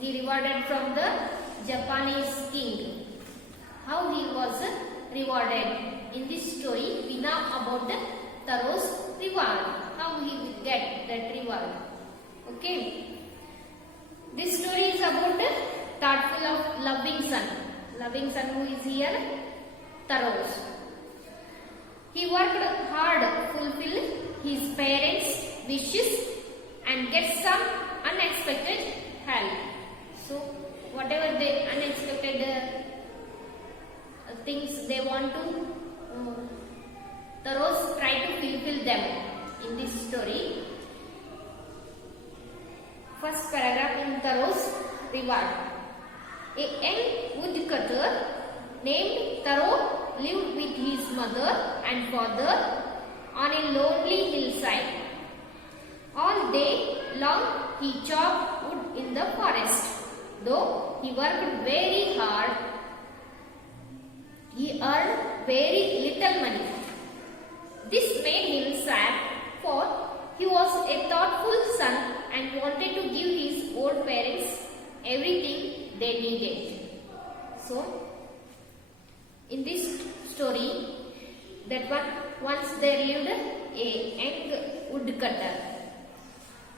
he rewarded from the Japanese king. How he was rewarded. In this story, we know about the Taro's reward. How he will get that reward. Okay. This story is about the thoughtful of loving son. Loving son who is here? Taros. He worked hard to fulfill his parents' wishes and get some unexpected help. So, whatever the unexpected things they want to, Taros try to fulfill them in this story. First paragraph in Taro's reward. A young woodcutter named Taro lived with his mother and father on a lonely hillside. All day long he chopped wood in the forest. Though he worked very hard, he earned very little money. This made him sad, for he was a thoughtful son and wanted to give his old parents everything they needed. So, in this story, that once there lived a young woodcutter.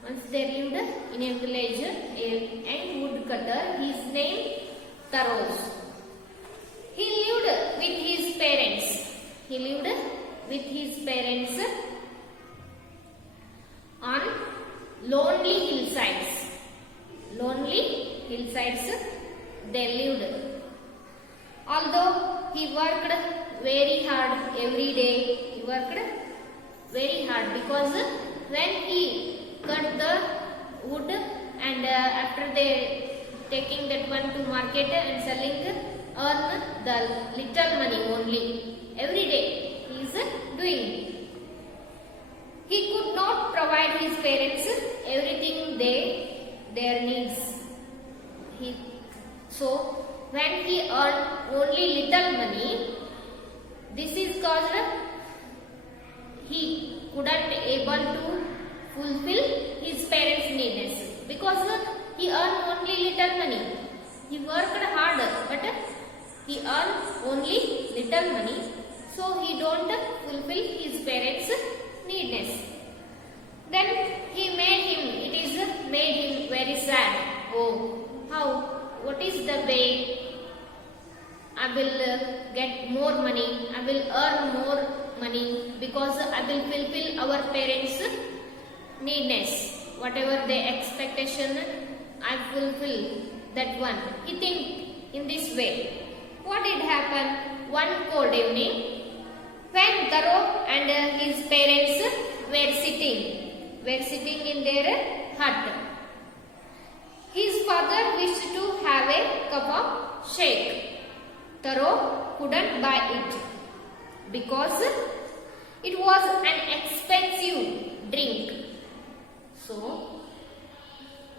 Once there lived in a village a young woodcutter. His name Taros. He lived with his parents. He lived with his parents on lonely hillsides. Lonely hillsides they lived. Although he worked very hard every day, he worked very hard because when he cut the wood and after they taking that one to market and selling, earn the little money only. Every day he is doing. He could not provide his parents everything their needs. So when he earned only little money, this is caused he couldn't able to fulfill his parents' needs because he earned only little money. He worked hard, but he earned only little money, so he don't fulfill his parents' needs. Then it is made him very sad. Oh, how? What is the way I will get more money, I will earn more money because I will fulfill our parents' needs. Whatever their expectation, I fulfill that one. He think in this way. What did happen one cold evening when Taro and his parents were sitting in their hut. His father wished to have a cup of shake. Taro couldn't buy it because it was an expensive drink. So,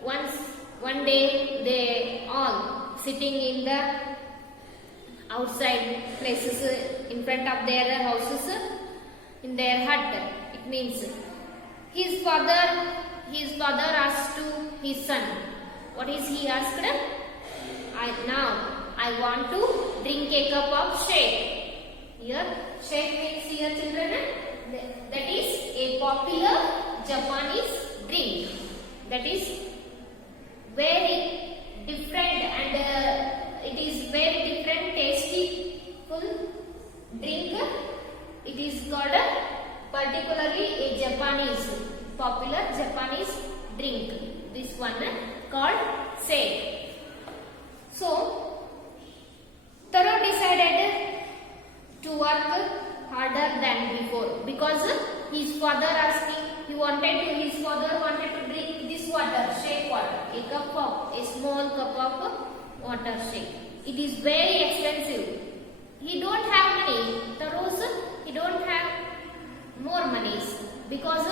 one day they all sitting in the outside places in front of their houses, in their hut. It means his father asked to his son. What is he asked? I want to drink a cup of shake. Here, shake means here children, that is a popular Japanese drink. That is very different and it is very different tasteful drink. It is called particularly a Japanese, popular Japanese drink. This one called shake. So, Taro decided to work harder than before because his father his father wanted to drink this water, shake water, a small cup of water shake. It is very expensive. He don't have money. Taros, he don't have more monies because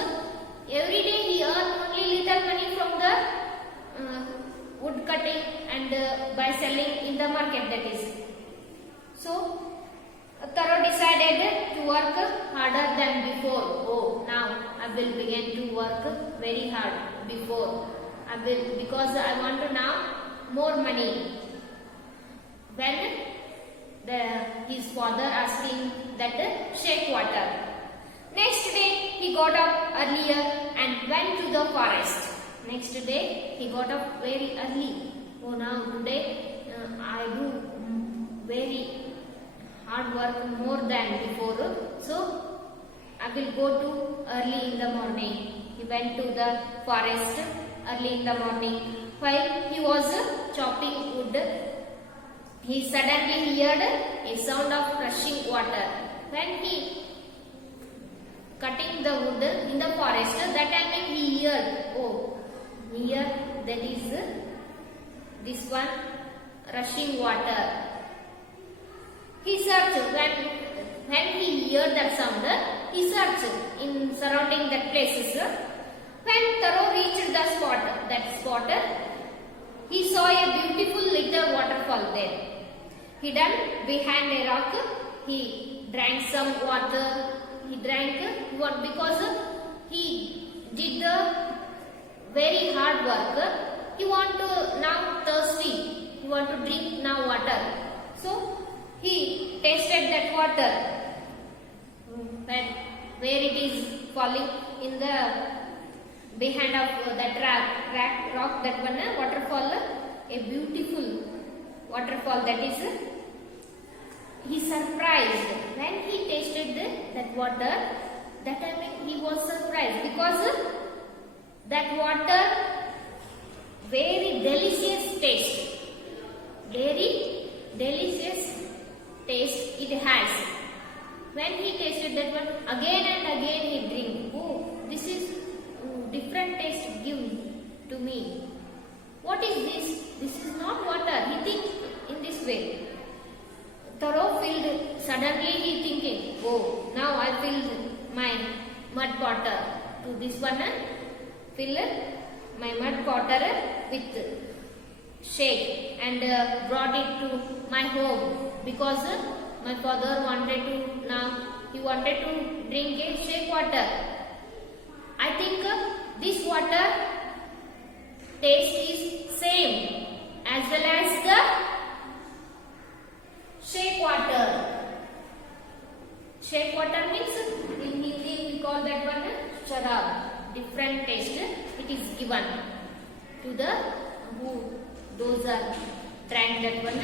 every day he earn only little money from the wood cutting and by selling in the market, that is. So, Taro decided to work harder than before. Oh, now I will begin to work very hard because I want to now more money. When his father asking that shake water. Next day he got up earlier and went to the forest. Next day he got up very early. Oh, now today I do very hard work more than before, so I will go to early in the morning. He went to the forest early in the morning. While he was chopping wood, he suddenly heard a sound of rushing water. When he cutting the wood in the forest, that time he heard, oh, here there is this one rushing water. He searched. When he heard that sound, he searched in surrounding that places. When Taro reached the spot, he saw a beautiful little waterfall there. Hidden behind a rock, he drank some water. He drank because he did the very hard work. He want to now thirsty. He want to drink now water. So he tasted that water. Where it is falling in the behind of that rock, that one waterfall, a beautiful waterfall. That is, he surprised when he tasted that water. That time he was surprised because that water very delicious taste, very delicious taste it has. When he tasted that one, again and again he drink. Oh, this is different taste give to me. What is this? This is not water. He think in this way. Taro filled. Suddenly he thinking, oh, now I filled my mud water to this one. Fill my mud water with shake and brought it to my home because my father wanted to drink a shake water. I think this water taste is same as well as the shake water. Shake water means in Hindi we call that one sharab. Different taste it is given to the those are drank that one,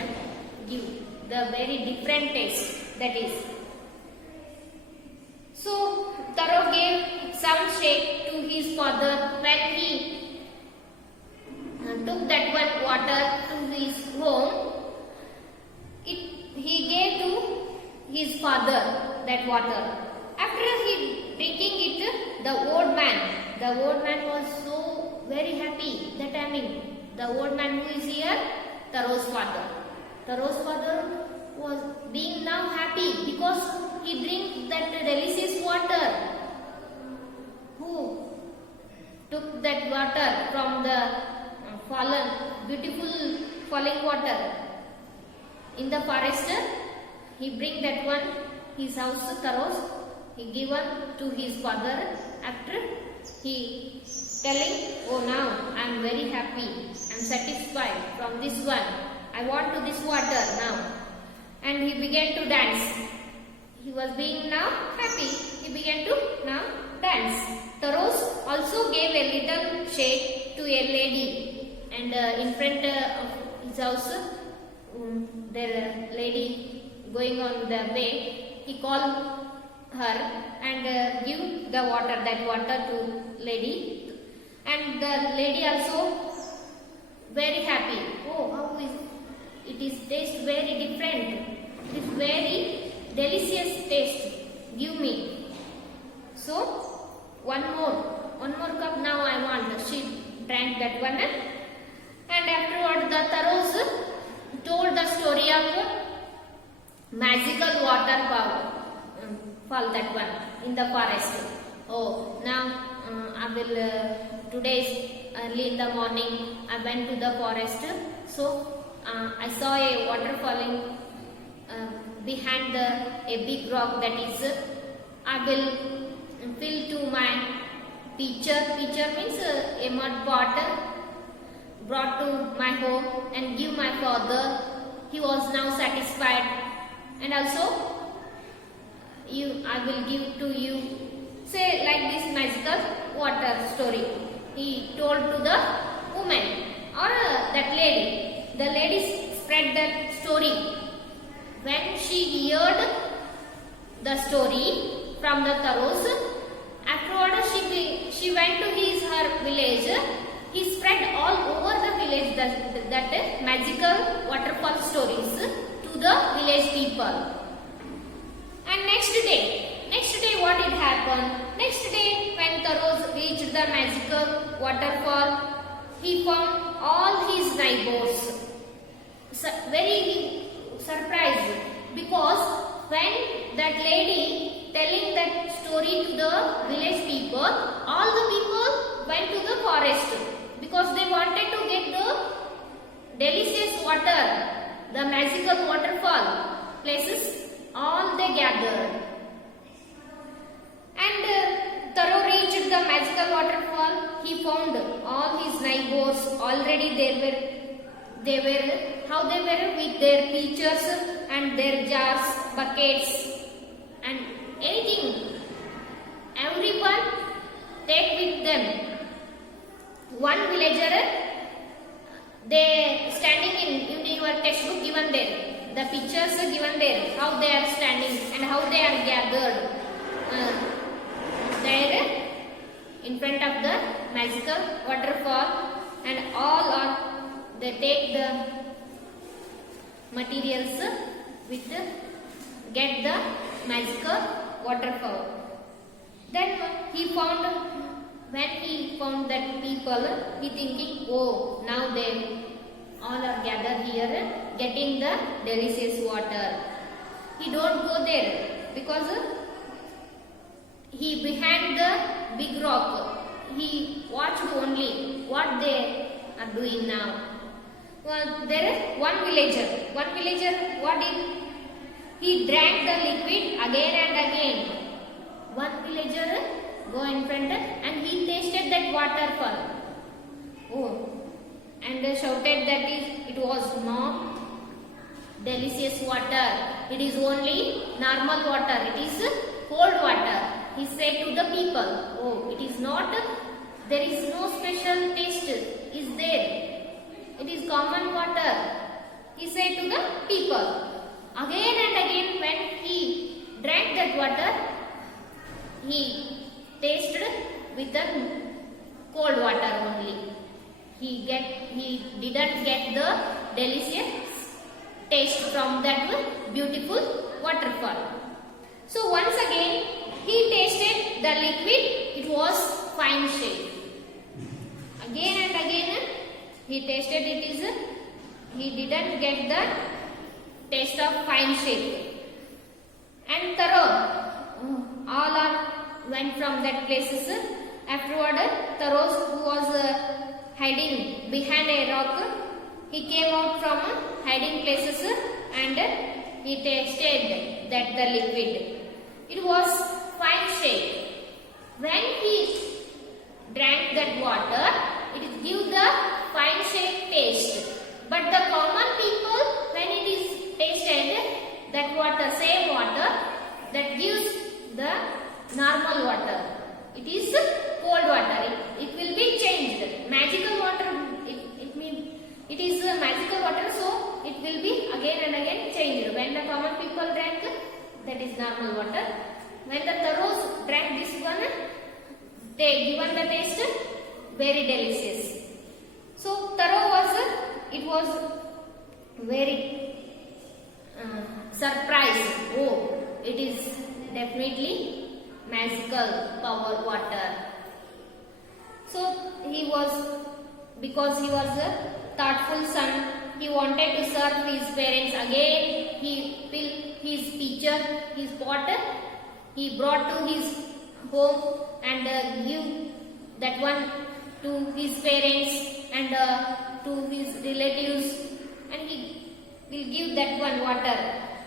give the very different taste, that is. So Taro gave some shake to his father. When he took that one water to his home, he gave to his father that water. After he drinking it, the old man was so very happy. That I mean, the old man who is here, Taro's father. Taro's father was being now happy because he drank that delicious water. Who took that water from the beautiful falling water in the forest? He bring that one his house, Taro's. He given to his father. After he telling, oh, now I am very happy, I am satisfied from this one. I want to this water now. And he began to dance. He was being now happy. He began to now dance. Taros also gave a little shake to a lady. And in front of his house, there lady going on the way, he called her and give the water, that water to lady. And the lady also very happy. Oh, how is it is taste very different. It is very delicious taste. Give me. So one more cup now I want. She drank that one. And afterward the Taros told the story of magical waterfall, that one in the forest. Oh, now I will today early in the morning I went to the forest. So I saw a water falling behind a big rock. That is, I will fill to my pitcher. Pitcher means a mud pot brought to my home and give my father. He was now satisfied, and also I will give to you. Say like this magical water story. He told to the woman or that lady. The lady spread that story. When she heard the story from the Taros, afterward she went to her village. He spread all over the village that magical waterfall stories to the village people. And next day what it happened? Next day when Taros reached the magical waterfall, he found all his neighbors very surprised, because when that lady telling that story to the village people, all the people went to the forest because they wanted to get the delicious water, the magical waterfall places. All they gathered, and Taro reached the magical waterfall. He found all his neighbors already they were with their pitchers and their jars, buckets and anything. Everyone take with them. One villager, they standing in your textbook given there. The pictures are given there, how they are standing and how they are gathered there in front of the magical waterfall, and all are they take the materials with get the magical waterfall. Then when he found that people, he thinking, oh, now they all are gathered here getting the delicious water. He don't go there because he behind the big rock. He watched only what they are doing now. Well, there is one villager. What did he drank the liquid again and again. One villager go in front and he tasted that waterfall. Oh, and they shouted that it was not delicious water. It is only normal water. It is cold water. He said to the people, oh, it is not, there is no special taste is there. It is common water. He said to the people. Again and again when he drank that water, he tasted with the cold water only. He didn't get the delicious taste from that beautiful waterfall. So once again he tasted the liquid. It was fine shape. Again and again he tasted it is. He didn't get the taste of fine shape. And Taro all are went from that places. Afterward Taros, who was hiding behind a rock, he came out from hiding places and he tasted that the liquid. It was fine shape. When he drank that water, it gives the fine shape taste. But the common people, when it is tasted, that water, same water, that gives the normal water. It is cold water. It will be changed. Magical water, it is magical water, so it will be again and again changed. When the common people drank, that is normal water. When the Taros drank this one, they given the taste very delicious. So Taro it was very surprised. Oh, it is definitely magical power water. So because he was a thoughtful son, he wanted to serve his parents. Again he filled his pitcher, his pot, he brought to his home and give that one to his parents and to his relatives, and he will give that one water.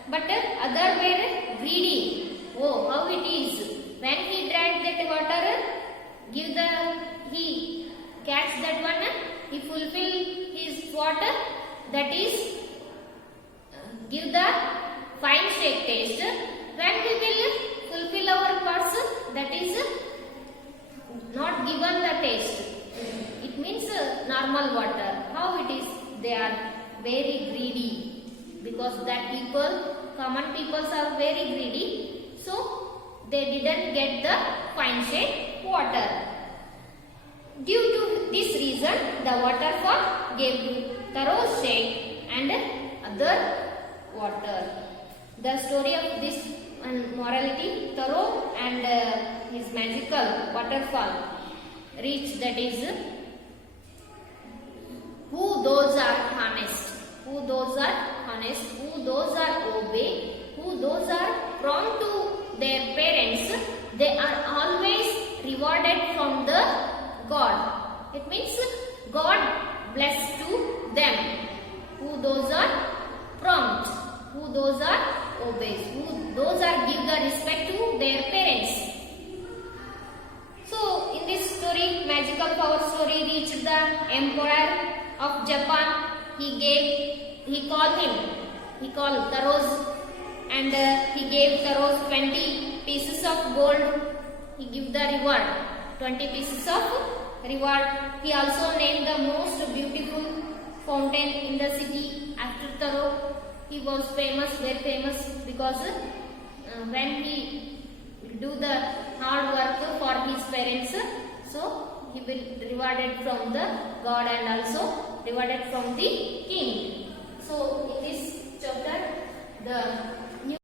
But other were greedy. Oh, how it is! When he drank that water, he catch that one, he fulfill his what? That is give the fine shake taste. When we will fulfill our purse, that is not given the taste. It means normal water. How it is? They are very greedy, because that people, common people are very greedy. So they didn't get the fine shade water. Due to this reason, the waterfall gave thorough shade and other water. The story of this morality, Thoreau and his magical waterfall reach, that is, who those are honest, who those are honest, who those are obey, who those are prompt to their parents, they are always rewarded from the God. It means God bless to them. Who those are prompt, who those are obeys, who those are give the respect to their parents. So in this story, magical power story reached the emperor of Japan. He called Thoreau, and he gave Thoreau 20 pieces of gold. He gave the reward, 20 pieces of reward. He also named the most beautiful fountain in the city after Thoreau. He was famous, very famous, because when he do the hard work for his parents, so he will rewarded from the God and also rewarded from the king. So in this chapter, the